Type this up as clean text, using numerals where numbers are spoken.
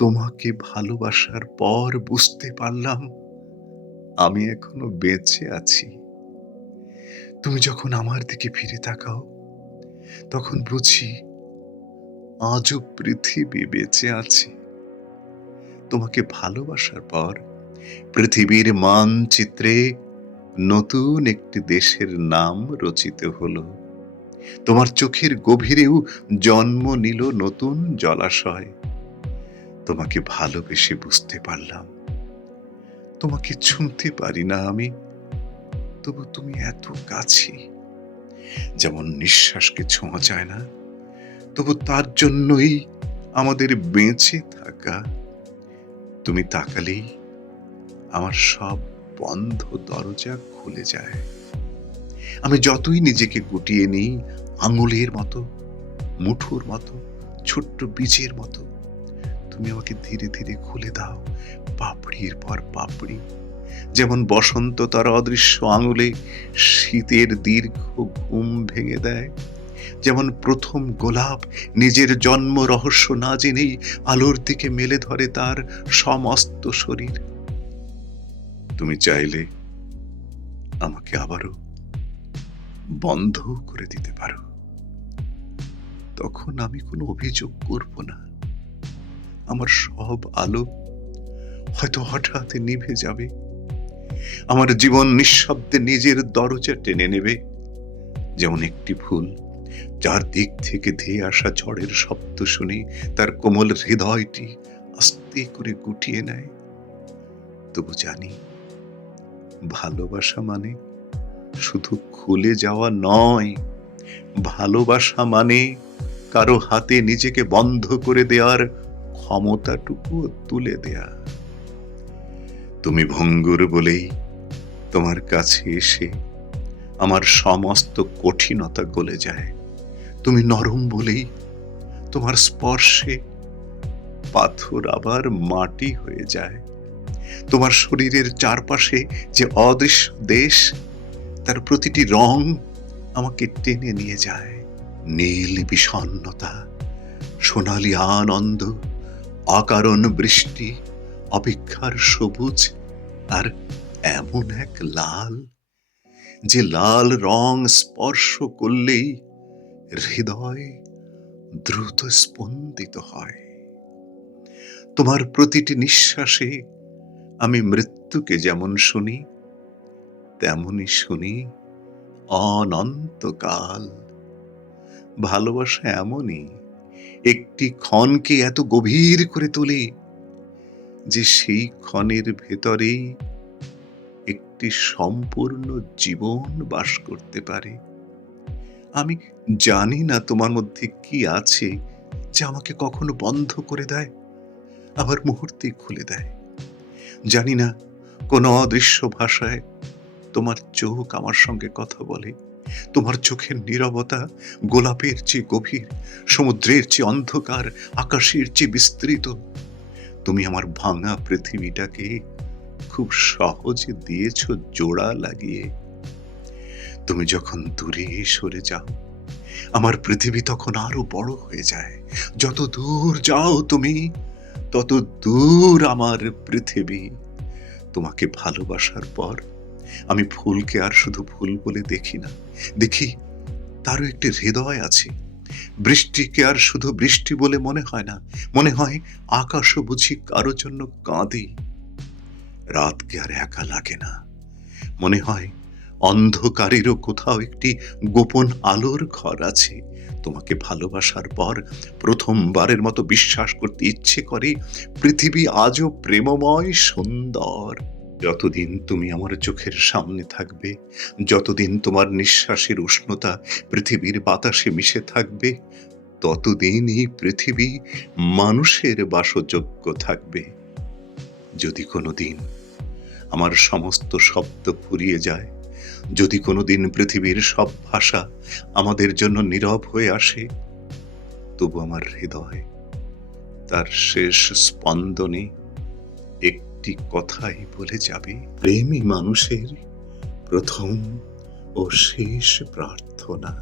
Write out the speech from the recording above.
তোমাকে ভালোবাসার পর বুঝতে পারলাম আমি এখনো বেঁচে আছি। তুমি যখন আমার দিকে ফিরে তাকাও, তখন বুঝি আজও পৃথিবী বেঁচে আছে। তোমাকে ভালোবাসার পর পৃথিবীর মানচিত্রে নতুন একটি দেশের নাম রচিত হলো। তোমার চোখের গভীরেও জন্ম নিল নতুন জলাশয়। তোমাকে ভালোবেসে বুঝতে পারলাম তোমাকে ছুঁতে পারি না আমি, তবু তুমি এত কাছে। যেমন নিঃশ্বাসকে ছোঁয়া যায় না, তবু তার জন্যই আমাদের বেঁচে থাকা। তুমি তাকালেই আমার সব বন্ধ দরজা খুলে যায়। আমি যতই নিজেকে গুটিয়ে নিই, আঙুলের মতো, মুঠোর মতো, ছোট্ট বীজের মতো, তুমি আমাকে ধীরে ধীরে খুলে দাও পাপড়ির পর পাপড়ি। যেমন বসন্ত তার অদৃশ্য আঙুলে শীতের দীর্ঘ ঘুম ভেঙে দেয়, যেমন প্রথম গোলাপ নিজের জন্ম রহস্য না জেনেই আলোর দিকে মেলে ধরে তার সমস্ত শরীর। তুমি চাইলে আমাকে আবারও বন্ধ করে দিতে পারো। তখন আমি কোনো অভিযোগ করব না। আমার সব আলো হয়তো হঠাৎ নিভে যাবে। আমার জীবন নিঃশব্দে নিজের দরজা টেনে নেবে। যেমন একটি ফুল যার দিক থেকে ধেয়ে আসা ঝড়ের শব্দ শুনে তার কোমল হৃদয়টি আস্তে করে গুটিয়ে নেয়। তবু জানি ভালোবাসা মানে শুধু খুলে যাওয়া নয়, ভালোবাসা মানে কারো হাতে নিজেকে বন্ধ করে দেওয়ার ক্ষমতাটুকু তুলে দেয়া। তুমি ভঙ্গুর বলেই তোমার কাছে এসে আমার সমস্ত কঠিনতা গলে যায়। তুমি নরম বলেই তোমার স্পর্শে পাথর আবার মাটি হয়ে যায়। তোমার শরীরের চারপাশে যে অদৃশ্য দেশ, তার প্রতিটি রং আমাকে টেনে নিয়ে যায়। নীল বিষণ্ণতা, সোনালী আনন্দ, অকারণ বৃষ্টি, অপেক্ষার সবুজ, আর এমন এক লাল, যে লাল রং স্পর্শ করলেই হৃদয় দ্রুত স্পন্দিত হয়। তোমার প্রতিটি নিঃশ্বাসে আমি মৃত্যুকে যেমন শুনি, তেমনি শুনি অনন্তকাল। ভালোবাসা এমনই একটি ক্ষণকে এত গভীর করে তোলে যে সেই ক্ষণের ভেতরেই একটি সম্পূর্ণ জীবন বাস করতে পারে। আমি জানি না তোমার মধ্যে কি আছে যা আমাকে কখনো বন্ধ করে দেয়, আবার মুহূর্তেই খুলে দেয়। জানি না কোন অদৃশ্য ভাষায় তোমার চোখ আমার সঙ্গে কথা বলে। তোমার চোখের নীরবতা গোলাপের চেয়ে গভীর, সমুদ্রের চেয়ে অন্ধকার, আকাশের চেয়ে বিস্তৃত। তুমি আমার ভাঙা পৃথিবীটাকে খুব সহজে দিয়েছ জোড়া লাগিয়ে। তুমি যখন দূরে সরে যাও, আমার পৃথিবী তখন আরো বড় হয়ে যায়। যত দূর যাও তুমি, তত দূর আমার পৃথিবী। তোমাকে ভালোবাসার পর আমি ফুলকে আর শুধু ফুল বলে দেখি না, দেখি তারও একটি হৃদয় আছে। বৃষ্টিকে আর শুধু বৃষ্টি বলে মনে হয় না, মনে হয় আকাশও বুঝি কারো জন্য কাঁদে। রাতকে আর একা লাগে না, মনে হয় অন্ধকারেরও কোথাও একটি গোপন আলোর ঘর আছে। তোমাকে ভালোবাসার পর প্রথমবারের মতো বিশ্বাস করতে ইচ্ছে করে পৃথিবী আজও প্রেমময় সুন্দর। যতদিন তুমি আমার চোখের সামনে থাকবে, যতদিন তোমার নিঃশ্বাসের উষ্ণতা পৃথিবীর বাতাসে মিশে থাকবে, ততদিন এই পৃথিবী মানুষের বাসযোগ্য থাকবে। যদি কোনোদিন আমার সমস্ত শব্দ ফুরিয়ে যায়, যদি কোনোদিন পৃথিবীর সব ভাষা আমাদের জন্য নীরব হয়ে আসে, তবু আমার হৃদয় তার শেষ স্পন্দনে একটি কথাই বলে যাবে, প্রেমই মানুষের প্রথম ও শেষ প্রার্থনা।